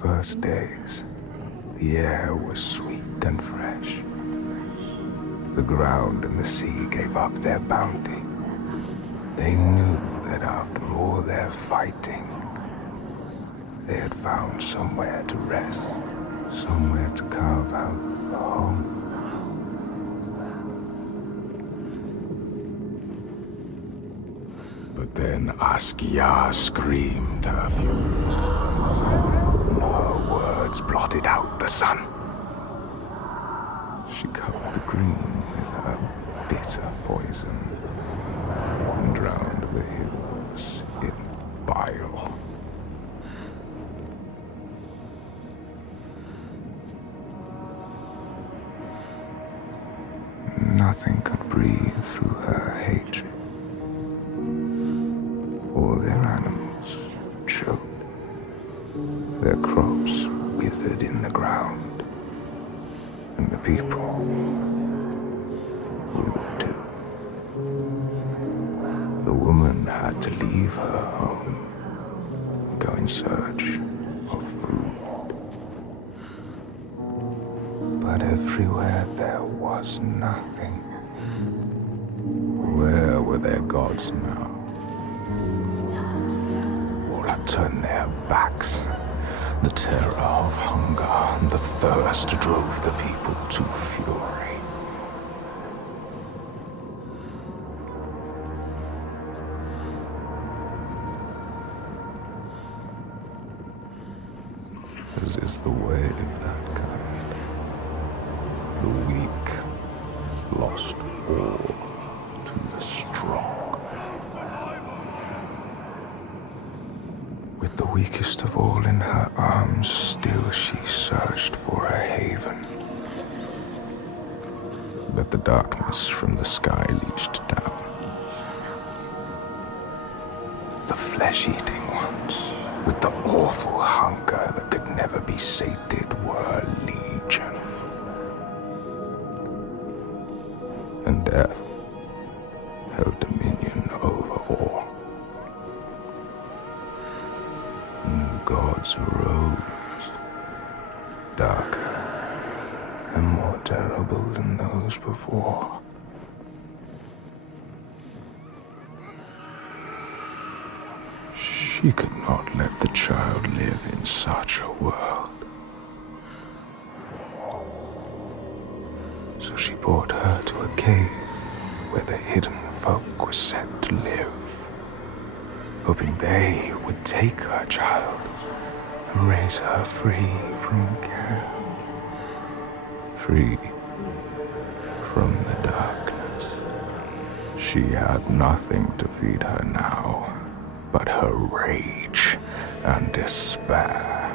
first days, the air was sweet and fresh. The ground and the sea gave up their bounty. They knew that after all their fighting, they had found somewhere to rest, somewhere to carve out a home. But then Askia screamed her fury. Her words blotted out the sun. She covered the green with her bitter poison and drowned the hills in bile. Nothing could breathe through her hatred. All their animals choked. Their crops withered in the ground. And the people withered too. The woman had to leave her home, go in search of food. But everywhere there was nothing. Where were their gods now? All had turned their backs. The terror of hunger and the thirst drove the people to fury. As is the way of that kind, the weak lost all to the strong. With the weakest of all in her arms, still she searched for a haven. But the darkness from the sky reached down. The flesh-eating ones, with the awful hunger that could never be sated, were legion. And death held dominion over all. New gods arose, darker and more terrible than those before. She could not let the child live in such a world. So she brought her to a cave where the hidden folk were set to live, hoping they would take her child and raise her free from care, free from the darkness. She had nothing to feed her now but her rage and despair.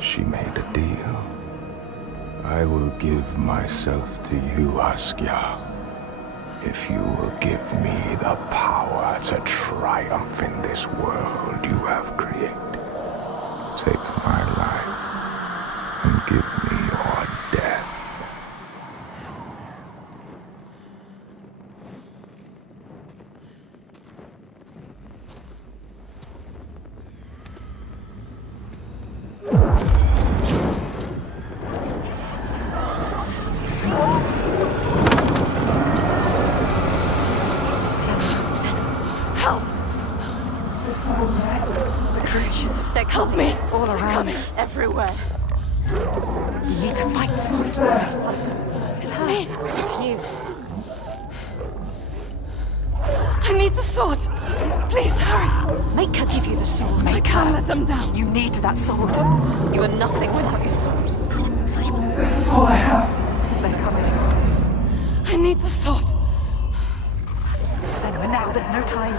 She made a deal. I will give myself to you, Askia, if you will give me the power to triumph in this world you have created. Take my life and give me your death. Help me! All around. Everywhere. You need to fight. It's me. It's you. I need the sword. Please hurry. Make her give you the sword. I can't let them down. You need that sword. You are nothing without your sword. This is all I have. They're coming. I need the sword. Senua, now. There's no time.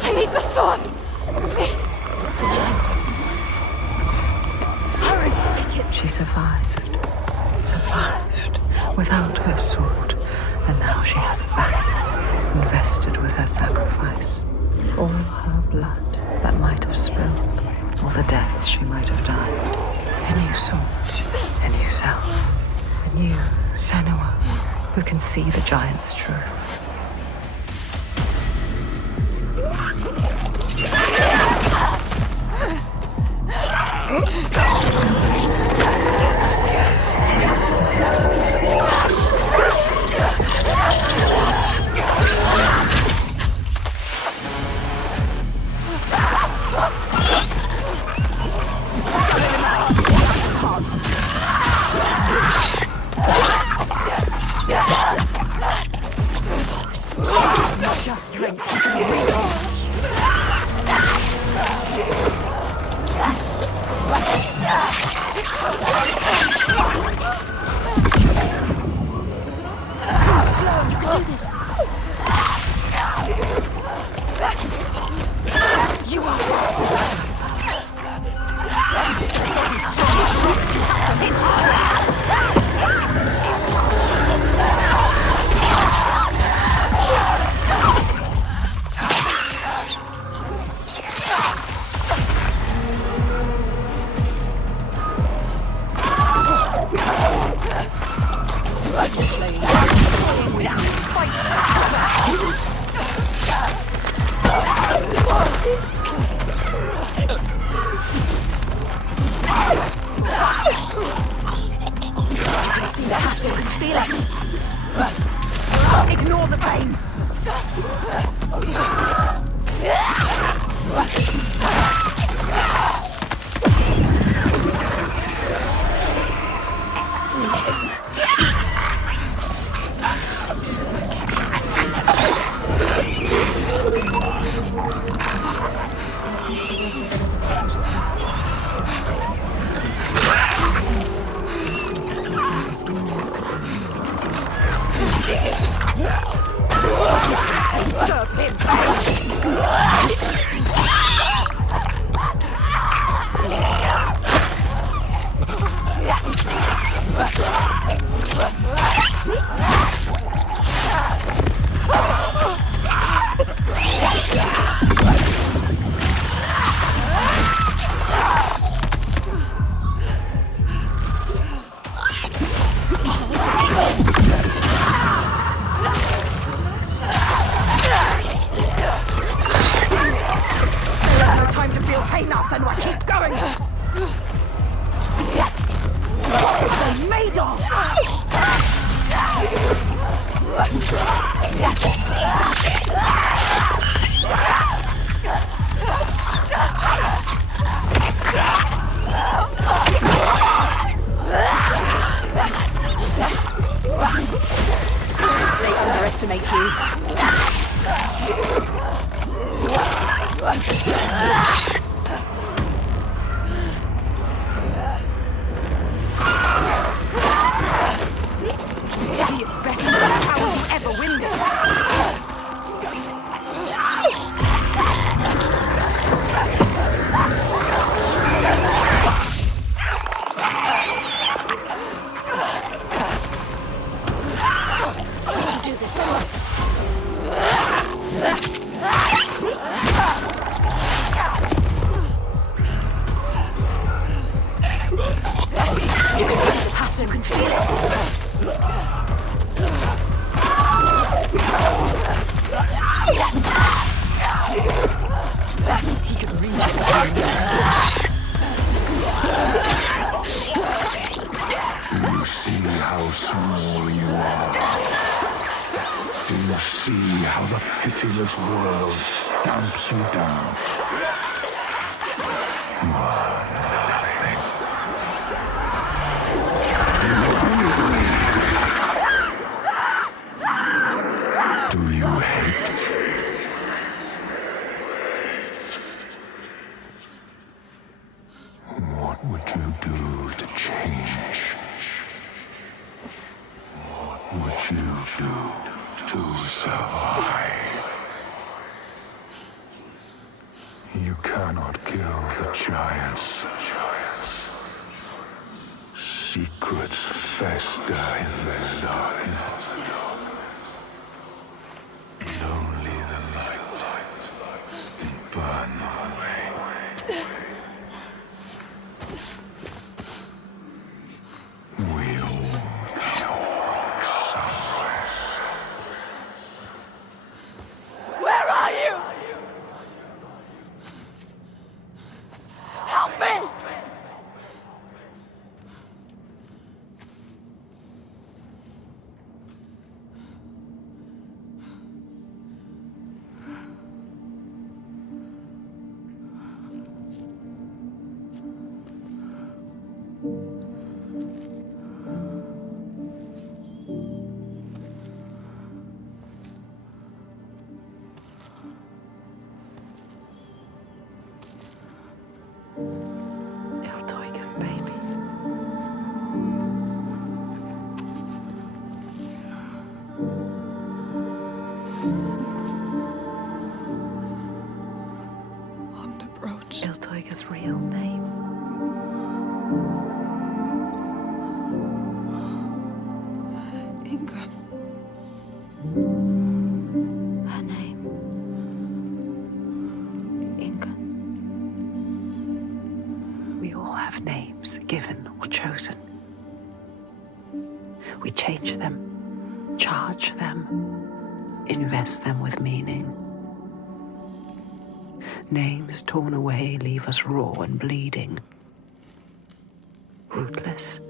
I need the sword. Please. Hurry. Take it. She survived without her sword, and now she has it back, invested with her sacrifice. All her blood that might have spilled, all the death she might have died. A new sword, a new self, a new Senua who can see the giant's truth. Not just strength, you can recharge. Too slow, you can do this. You are fast. Body strong, rocks you have to hit harder. See the pattern, can feel it. Ignore the pain. Serve him. Time to feel pain now, Senua. Keep going. What are they made of? They underestimate you. It's better than how will you ever win this. We can do this. You can see the pattern, can feel it. He can reach it again. Do you see how small you are? Do you see how the pitiless world stamps you down? You are nothing. Do you hate? What would you do to change? What would you do to survive? You cannot kill the giants. Secrets fester in the darkness. Only the light can burn them away. We'll go somewhere. Where are you? Help me! names, given or chosen. We change them, charge them, invest them with meaning. Names torn away leave us raw and bleeding. Rootless,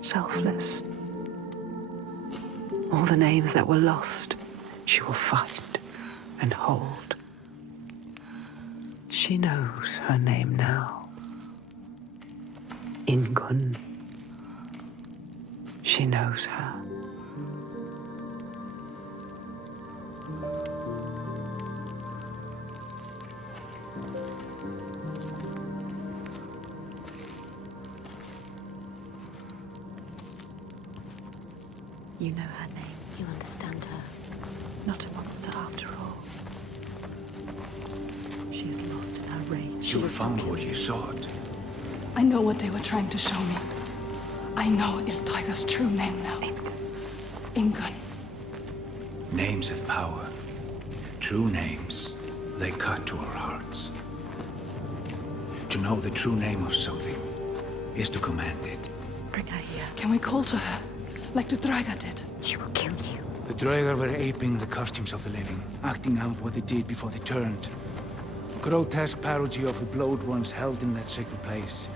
selfless. All the names that were lost, she will find and hold. She knows her name now. Ingun. She knows her. You know her name. You understand her. Not a monster after all. She is lost in her rage. You found what you sought. I know what they were trying to show me. I know Iltaiga's true name now. Ingun. Names have power. True names, they cut to our hearts. To know the true name of something is to command it. Bring her here. Can we call to her, like the Draga did? She will kill you. The Draugr were aping the costumes of the living, acting out what they did before they turned. Grotesque parody of the blowed ones held in that sacred place.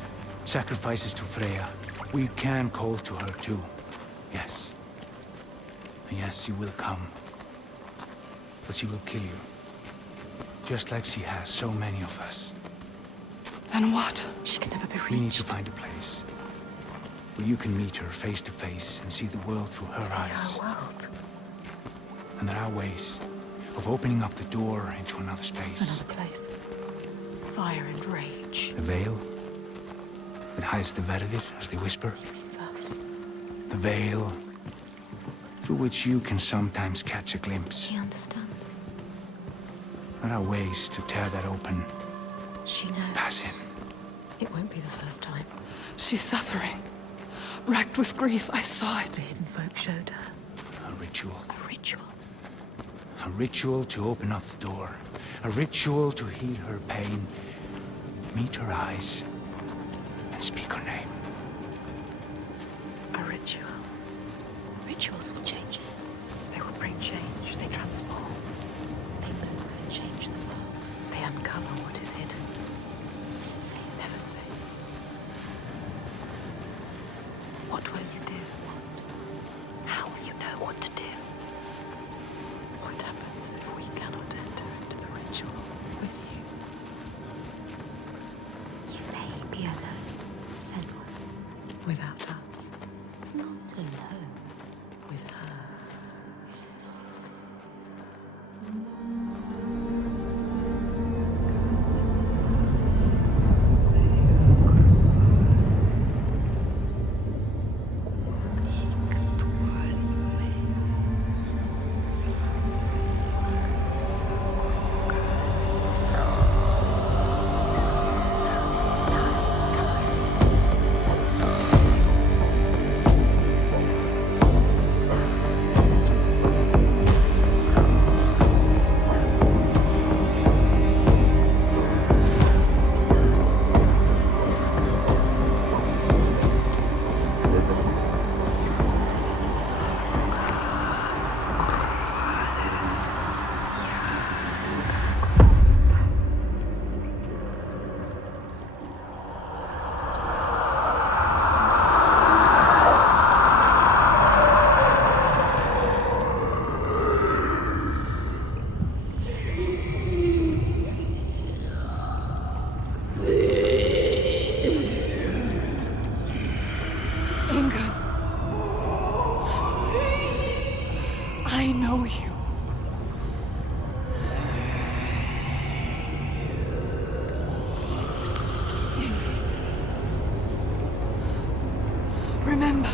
Sacrifices to Freya. We can call to her too. Yes. And yes, she will come. But she will kill you. Just like she has so many of us. Then what? She can never be reached. We need to find a place where you can meet her face to face and see the world through her See eyes. our world. And there are ways of opening up the door into another space. Another place. Fire and rage. The veil that hides the Verdir, as they whisper. It's us. The veil through which you can sometimes catch a glimpse. She understands. There are ways to tear that open. She knows. Pass in. It won't be the first time. She's suffering. Racked with grief, I saw it. The hidden folk showed her. A ritual. A ritual. A ritual to open up the door. A ritual to heal her pain. Meet her eyes and speak her name. A ritual. Rituals will change it. They will bring change. They transform. They move and change the world. They uncover what is hidden. Does it say? Never say. What will you do? What? How will you know what to do? What happens if we cannot enter into the ritual with you? You may be alone, Senua. Without us. Not alone. With her. I know you. Remember,